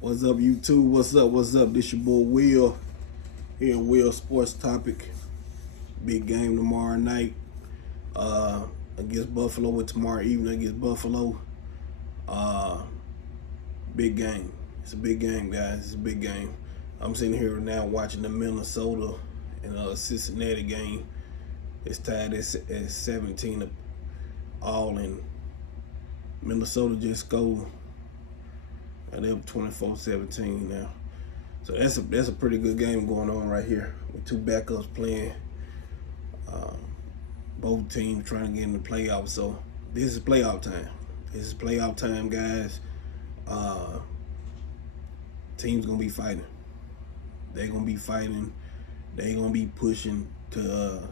What's up, YouTube? What's up? What's up? This your boy Will here in Will Sports Topic. Big game tomorrow night against Buffalo, and tomorrow evening against Buffalo. Uh, Big game. It's a big game, guys. It's a big game. I'm sitting here now watching the Minnesota and Cincinnati game. It's tied at 17 all, and Minnesota just scored. And they're 24-17 now. So that's a pretty good game going on right here with two backups playing. Both teams trying to get in the playoffs. So this is playoff time. This is playoff time, guys. Teams gonna be fighting. They're gonna be fighting. They're gonna be pushing to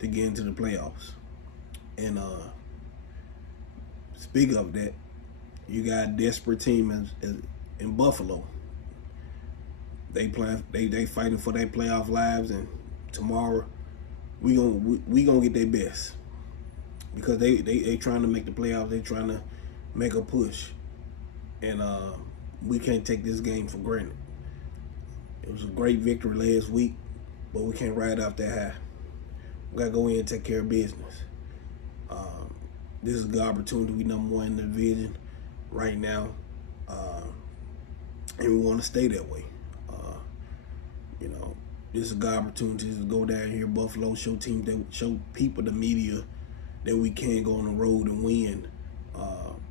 get into the playoffs. And speak of that, you got a desperate team in Buffalo. They fighting for their playoff lives, and tomorrow we gonna get their best because they trying to make the playoffs. They trying to make a push, and we can't take this game for granted. It was a great victory last week, but we can't ride out that high. We gotta go in and take care of business. This is a good opportunity. We number one in the division right now, and we want to stay that way. This is a good opportunity to go down here, Buffalo, show people, the media, that we can go on the road and win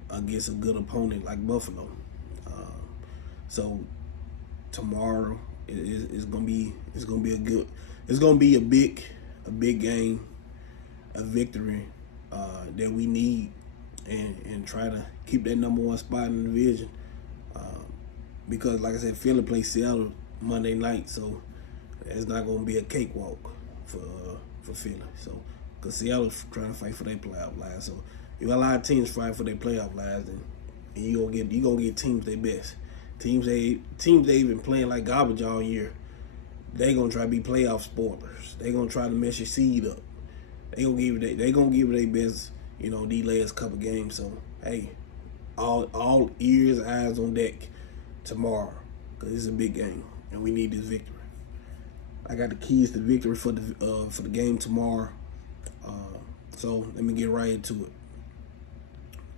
against a good opponent like Buffalo. So tomorrow it's gonna be a big game, a victory that we need, and try to keep that number one spot in the division. Because, like I said, Philly plays Seattle Monday night, so it's not going to be a cakewalk for Philly. So, because Seattle's trying to fight for their playoff lives, so you got a lot of teams fighting for their playoff lives, and you gonna get teams their best. Teams they even playing like garbage all year. They gonna try to be playoff spoilers. They gonna try to mess your seed up. They gonna give it their best. These last couple games. So hey, all ears, eyes on deck tomorrow, because it's a big game and we need this victory. I got the keys to victory for the game tomorrow. So let me get right into it.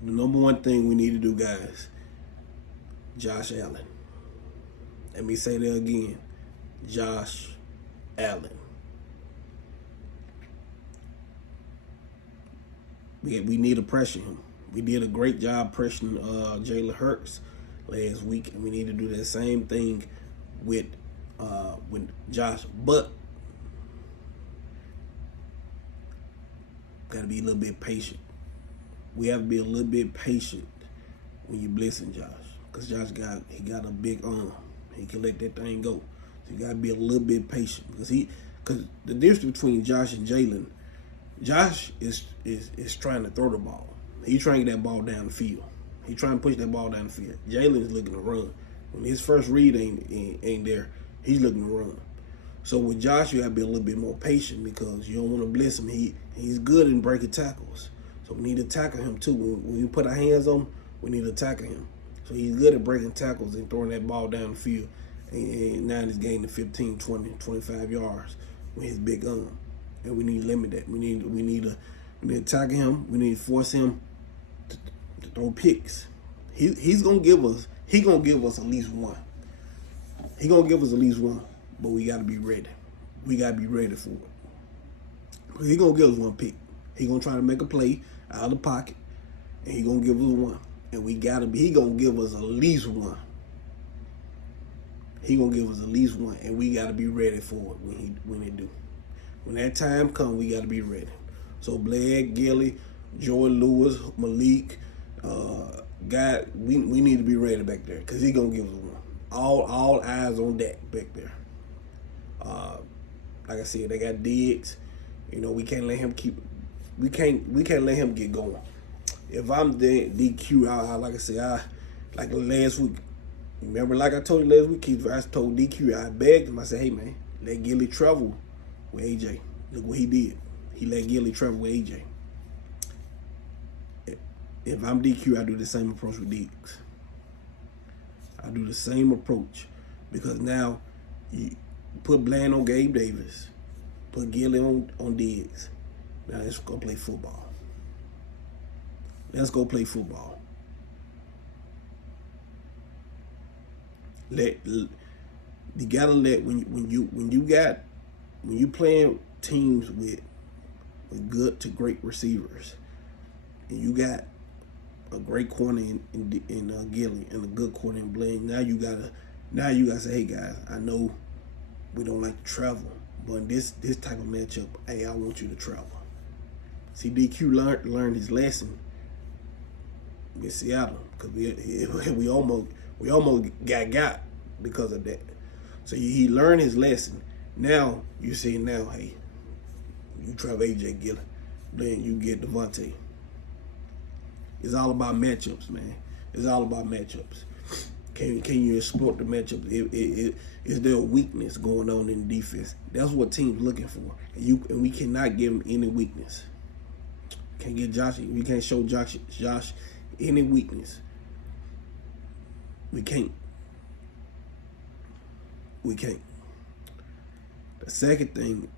The number one thing we need to do, guys, Josh Allen. Let me say that again. Josh Allen. We need to pressure him. We did a great job pressuring Jalen Hurts last week, and we need to do that same thing with Josh. But gotta be a little bit patient. We have to be a little bit patient when you blitzing Josh, because Josh got a big arm. He can let that thing go. So you gotta be a little bit patient, because the difference between Josh and Jalen, Josh is trying to throw the ball. He's trying to get that ball down the field. He's trying to push that ball down the field. Jalen is looking to run. When his first read ain't there, he's looking to run. So with Josh, you have to be a little bit more patient, because you don't want to blitz him. He's good in breaking tackles. So we need to tackle him too. When we put our hands on him, we need to tackle him. So he's good at breaking tackles and throwing that ball down the field. And now he's gaining 15, 20, 25 yards with his big arm. And we need to limit that. We need to tackle him. We need to force him to throw picks. He's gonna give us at least one. He's gonna give us at least one, but we gotta be ready. We gotta be ready for it. He's gonna give us one pick. He's gonna try to make a play out of the pocket, and he's gonna give us one. And he gonna give us at least one. He gonna give us at least one, and we gotta be ready for it when he do. When that time comes, we gotta be ready. So Blake, Gilly, Joy Lewis, Malik, we need to be ready back there, because he gonna give us one. All eyes on that back there. Like I said, they got Diggs. We can't let him we can't let him get going. If I'm the DQ, like last week. Remember, like I told you last week, I told DQ, I begged him. I said, hey man, let Gilly travel with AJ. Look what he did. He let Gilly travel with AJ. If I'm DQ, I do the same approach with Diggs. I do the same approach because now you put Bland on Gabe Davis, put Gilly on Diggs. Now let's go play football. Let's go play football. You gotta let when you playing teams with good to great receivers, and you got a great corner in Gilly and a good corner in Blaine. Now you gotta say, hey guys, I know we don't like to travel, but in this type of matchup, hey, I want you to travel. See, DQ learned his lesson with Seattle because we almost got because of that. So he learned his lesson. Now you see hey, you travel AJ Gilly, then you get Devontae. It's all about matchups, man. It's all about matchups. Can you exploit the matchups? Is there a weakness going on in defense? That's what teams looking for. And we cannot give them any weakness. We can't show Josh any weakness. We can't. The second thing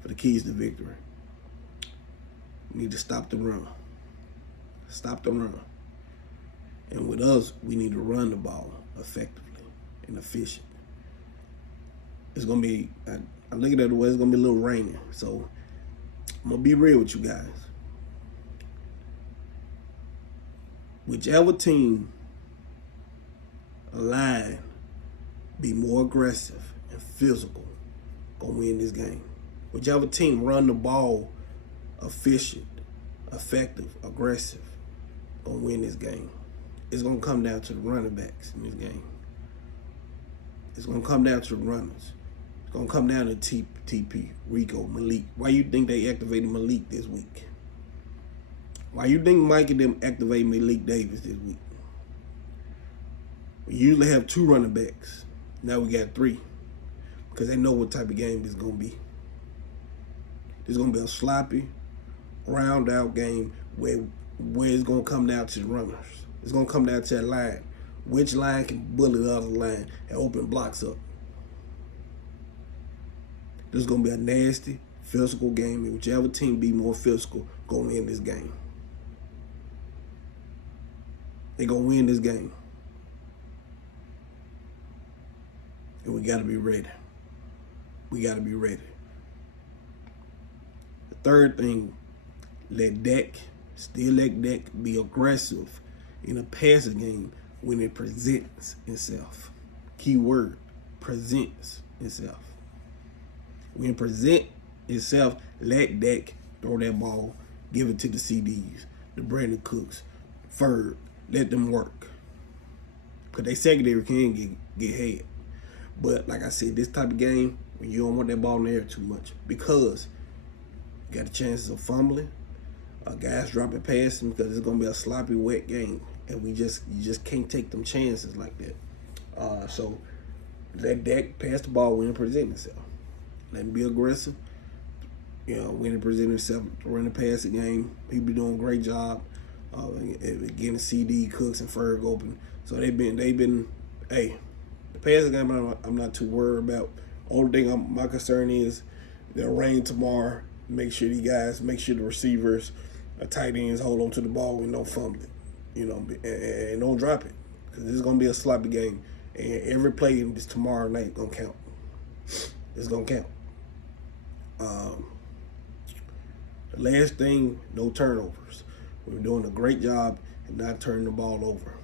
for the keys to victory, we need to stop the run. Stop the run. And with us, we need to run the ball effectively and efficient. It's going to be, I'm looking at the way it's going to be a little rainy. So I'm going to be real with you guys. Whichever team line be more aggressive and physical gonna win this game. Whichever team run the ball efficient, effective, aggressive, gonna win this game. It's gonna come down to the running backs in this game. It's gonna come down to the runners. It's gonna come down to TP, Rico, Malik. Why you think they activated Malik this week? Why you think Mike and them activate Malik Davis this week? We usually have 2 running backs. Now we got 3 because they know what type of game this is going to be. This is going to be a sloppy, round-out game where it's going to come down to the runners. It's going to come down to that line. Which line can bully the other line and open blocks up? This is going to be a nasty, physical game, and whichever team be more physical going to win this game. They're going to win this game. And we got to be ready. We got to be ready. The third thing, let Dak be aggressive in a passing game when it presents itself. Key word, presents itself. When it presents itself, let Dak throw that ball, give it to the CDs, the Brandon Cooks, Ferg. Let them work. Because they secondary can get head. But like I said, this type of game, when you don't want that ball in the air too much, because you got the chances of fumbling, guys dropping past them because it's gonna be a sloppy, wet game, and you just can't take them chances like that. So let Dak pass the ball when it presents itself. Let him be aggressive. When it presents itself, run the passing game. He be doing a great job. Getting CD, Cooks, and Ferg open. So they've been. Hey, the passing game I'm not too worried about. Only thing my concern is they'll rain tomorrow. Make sure the receivers, tight ends hold on to the ball and don't fumble it. And don't drop it because this is gonna be a sloppy game. And every play in this tomorrow night gonna count. It's gonna count. The last thing, no turnovers. We're doing a great job and not turning the ball over.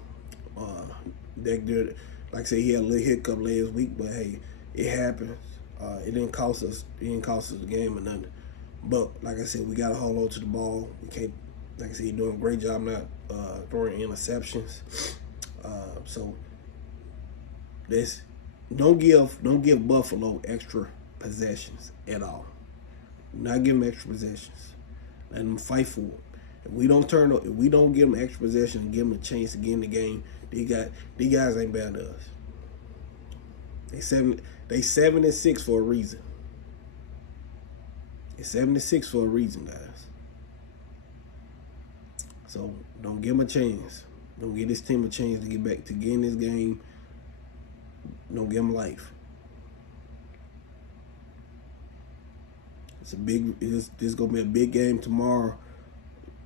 Dak did, like I said, he had a little hiccup last week, but hey, it happens. It didn't cost us. It didn't cost us the game or nothing. But like I said, we gotta hold on to the ball. We can't. Like I said, he's doing a great job not throwing interceptions. So don't give Buffalo extra possessions at all. Not give them extra possessions. Let them fight for it. If we don't give them extra possession and give them a chance to get in the game, these guys ain't bad to us. They 7-6 for a reason. They're 7-6 for a reason, guys. So don't give them a chance. Don't give this team a chance to get in this game. Don't give them life. This gonna be a big game tomorrow.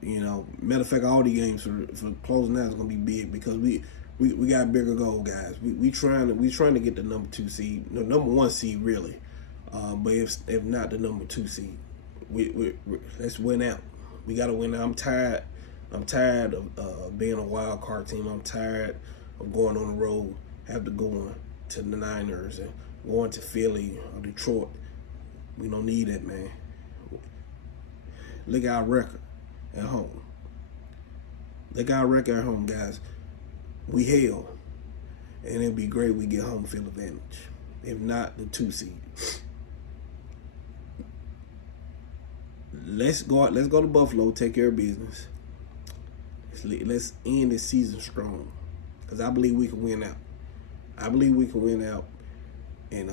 You know, matter of fact, all the games for closing out is gonna be big because we got bigger goal, guys. We trying to get the number 2 seed, no, number 1 seed really, but if not the number 2 seed, we let's win out. We gotta win out. I'm tired of being a wild card team. I'm tired of going on the road, after going to the Niners and going to Philly or Detroit. We don't need that, man. Look at our record at home. Look at our record at home, guys. We held, and it'd be great we get home field advantage. If not, the 2 seed. Let's go to Buffalo, take care of business. Let's end this season strong, because I believe we can win out. And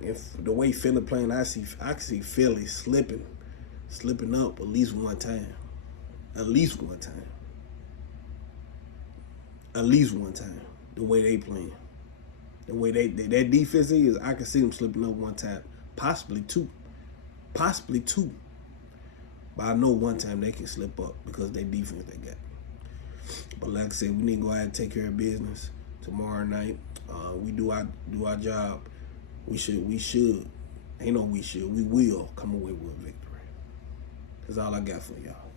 if the way Philly playing, I can see Philly slipping up at least one time. At least one time. The way they playing, the way that defense is, I can see them slipping up one time, possibly two. But I know one time they can slip up because they defense they got. But like I said, we need to go ahead and take care of business tomorrow night. We do our job. We should. Ain't no we should. We will come away with a victory. That's all I got for y'all.